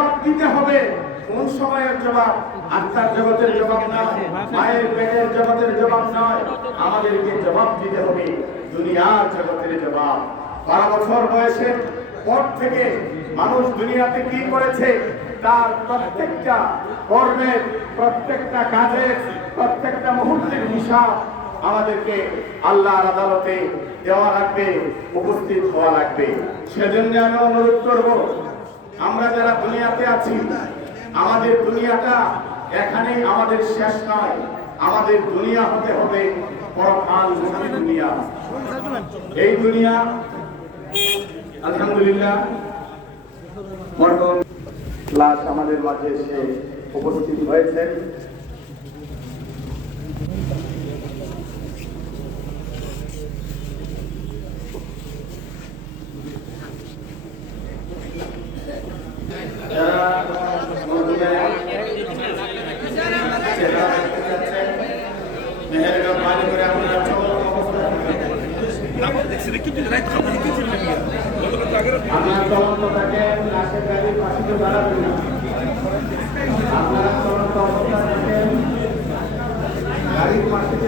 জবাব দিতে হবে। কোন সময়ের জবাব? আত্মার জগতের জবাব নয়, মায়ের পেটের জগতের জবাব নয়। আমাদেরকে জবাব দিতে হবে দুনিয়ার জগতের জবাব। বারো বছর বয়সের পর থেকে মানুষ দুনিয়াতে কি করেছে? তার প্রত্যেকটা কর্মের, প্রত্যেকটা কাজের, প্রত্যেকটা মুহূর্তের হিসাব আমাদেরকে আল্লাহর আদালতে দেওয়া লাগবে, উপস্থিত হওয়া লাগবে। সেজন্য আমি অনুরোধ করব আমরা যারা দুনিয়াতে আছি, আমাদের দুনিয়াটা এখানেই আমাদের শেষ নয়। আমাদের দুনিয়া হতে হবে দুনিয়া। এই দুনিয়া, আলহামদুলিল্লাহ লাশ আমাদের মাঝে এসে উপস্থিত হয়েছে। আপনারা চলন্ত থাকেন লাশের গাড়ির পাশে তো দাঁড়াবেন না আপনারা চলন্ত অবস্থা থাকেন গাড়ির পাশে